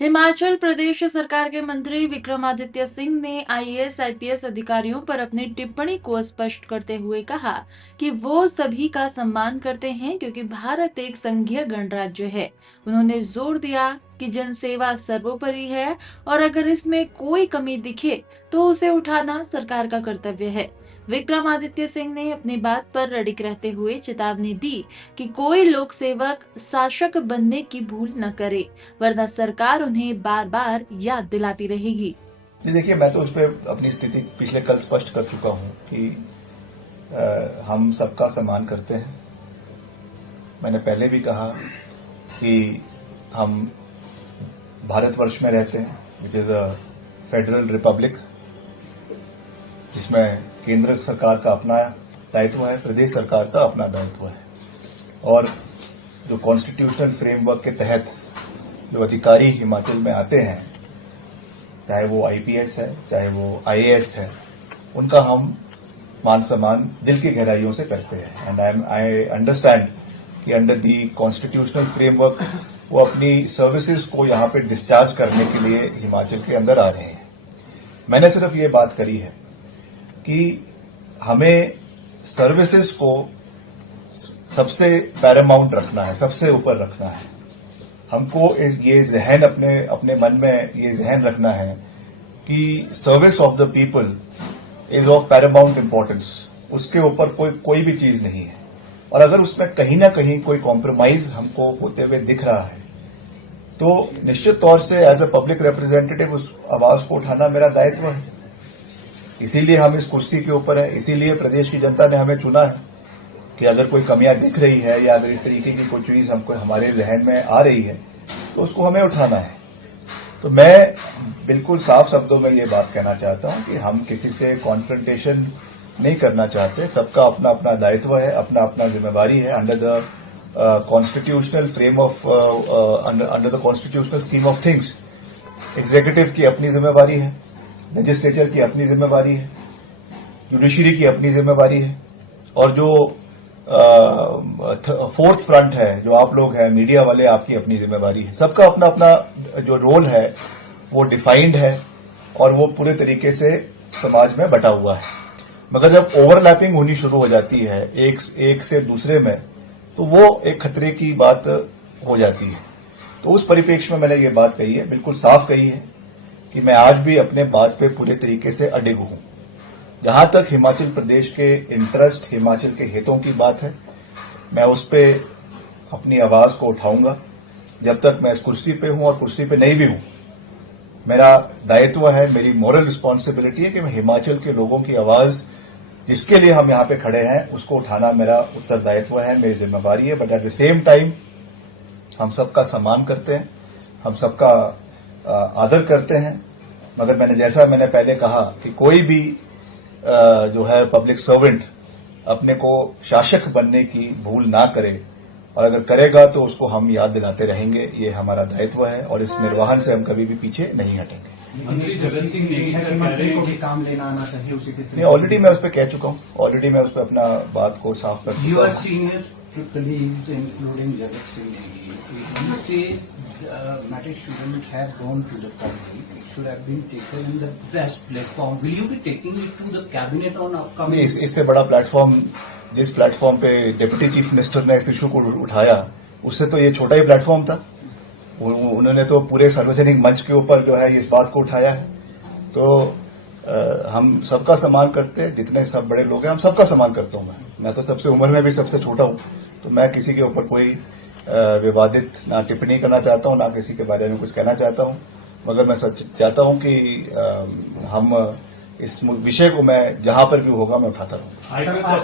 हिमाचल प्रदेश सरकार के मंत्री विक्रमादित्य सिंह ने आईएएस आईपीएस अधिकारियों पर अपनी टिप्पणी को स्पष्ट करते हुए कहा कि वो सभी का सम्मान करते हैं क्योंकि भारत एक संघीय गणराज्य है। उन्होंने जोर दिया कि जनसेवा सर्वोपरि है और अगर इसमें कोई कमी दिखे तो उसे उठाना सरकार का कर्तव्य है। विक्रमादित्य सिंह ने अपनी बात पर अडिग रहते हुए चेतावनी दी कि कोई लोक सेवक शासक बनने की भूल न करे, वरना सरकार उन्हें बार बार याद दिलाती रहेगी। जी देखिए, मैं तो उस पर अपनी स्थिति पिछले कल स्पष्ट कर चुका हूं कि हम सबका सम्मान करते हैं। मैंने पहले भी कहा कि हम भारतवर्ष में रहते हैं, which is a federal Republic, जिसमें केंद्र सरकार का अपना दायित्व है, प्रदेश सरकार का अपना दायित्व है, और जो कॉन्स्टिट्यूशनल फ्रेमवर्क के तहत जो अधिकारी हिमाचल में आते हैं, चाहे वो आईपीएस है चाहे वो आईएएस है, उनका हम मान सम्मान दिल की गहराइयों से करते हैं। एंड आई अंडरस्टैंड कि अंडर दी कॉन्स्टिट्यूशनल फ्रेमवर्क वो अपनी सर्विसेज को यहां पे डिस्चार्ज करने के लिए हिमाचल के अंदर आ रहे हैं। मैंने सिर्फ ये बात करी है कि हमें सर्विसेज को सबसे पैरामाउंट रखना है, सबसे ऊपर रखना है। हमको ये जहन अपने मन में ये जहन रखना है कि service of the people is of Paramount importance. उसके ऊपर कोई भी चीज नहीं है, और अगर उसमें कहीं ना कहीं कोई कॉम्प्रोमाइज हमको होते हुए दिख रहा है तो निश्चित तौर से एज अ पब्लिक रिप्रेजेंटेटिव उस आवाज को उठाना मेरा दायित्व है। इसीलिए हम इस कुर्सी के ऊपर है, इसीलिए प्रदेश की जनता ने हमें चुना है कि अगर कोई कमियां दिख रही है या अगर इस तरीके की कोई चीज हमको हमारे जहन में आ रही है तो उसको हमें उठाना है। तो मैं बिल्कुल साफ शब्दों में ये बात कहना चाहता हूं कि हम किसी से कॉन्फ्रंटेशन नहीं करना चाहते। सबका अपना अपना दायित्व है, अपना अपना जिम्मेवारी है। Under the constitutional frame of under the constitutional scheme of things, executive की अपनी जिम्मेवारी है, लेजिस्लेचर की अपनी जिम्मेवारी है, जुडिशरी की अपनी जिम्मेवारी है, और जो फोर्थ फ्रंट है, जो आप लोग हैं मीडिया वाले, आपकी अपनी जिम्मेवारी है। सबका अपना अपना जो रोल है वो डिफाइंड है और वो पूरे तरीके से समाज में बटा हुआ है। मगर जब ओवरलैपिंग होनी शुरू हो जाती है एक से दूसरे में, तो वो एक खतरे की बात हो जाती है। तो उस परिप्रेक्ष्य में मैंने ये बात कही है, बिल्कुल साफ कही है कि मैं आज भी अपने बात पे पूरे तरीके से अडिग हूं। जहां तक हिमाचल प्रदेश के इंटरेस्ट, हिमाचल के हितों की बात है, मैं उस पे अपनी आवाज को उठाऊंगा जब तक मैं इस कुर्सी पे हूं, और कुर्सी पे नहीं भी हूं। मेरा दायित्व है, मेरी मॉरल रिस्पॉन्सिबिलिटी है कि मैं हिमाचल के लोगों की आवाज, जिसके लिए हम यहां पे खड़े हैं, उसको उठाना मेरा उत्तरदायित्व है, मेरी जिम्मेवारी है। But at the same time हम सबका सम्मान करते हैं, हम सबका आदर करते हैं। मगर जैसा मैंने पहले कहा कि कोई भी जो है पब्लिक सर्वेंट अपने को शासक बनने की भूल ना करे, और अगर करेगा तो उसको हम याद दिलाते रहेंगे। ये हमारा दायित्व है और इस निर्वहन से हम कभी भी पीछे नहीं हटेंगे। मंत्री जगन सिंह नेगी सर कह रहे हैं कि काम लेना आना चाहिए उसी के। ऑलरेडी मैं उस पर कह चुका हूं, ऑलरेडी मैं उस पर अपना बात को साफ कर चुका हूं। Your senior colleagues, including Jagat Singh Negi, he says matter shouldn't have gone to the committee. It should have been taken in the best platform. Will you be taking it to the cabinet on upcoming? इससे बड़ा platform, जिस platform पे deputy chief minister ने इस issue को उठाया, उससे तो ये छोटा ही प्लेटफॉर्म था। उन्होंने तो पूरे सार्वजनिक मंच के ऊपर जो है इस बात को उठाया है। तो हम सबका सम्मान करते हैं, जितने सब बड़े लोग हैं हम सबका सम्मान करता हूं। मैं तो सबसे उम्र में भी सबसे छोटा हूं, तो मैं किसी के ऊपर कोई विवादित ना टिप्पणी करना चाहता हूं, ना किसी के बारे में कुछ कहना चाहता हूं। मगर मैं सच चाहता हूं कि हम इस विषय को मैं जहां पर भी होगा मैं उठाता रहूंगा।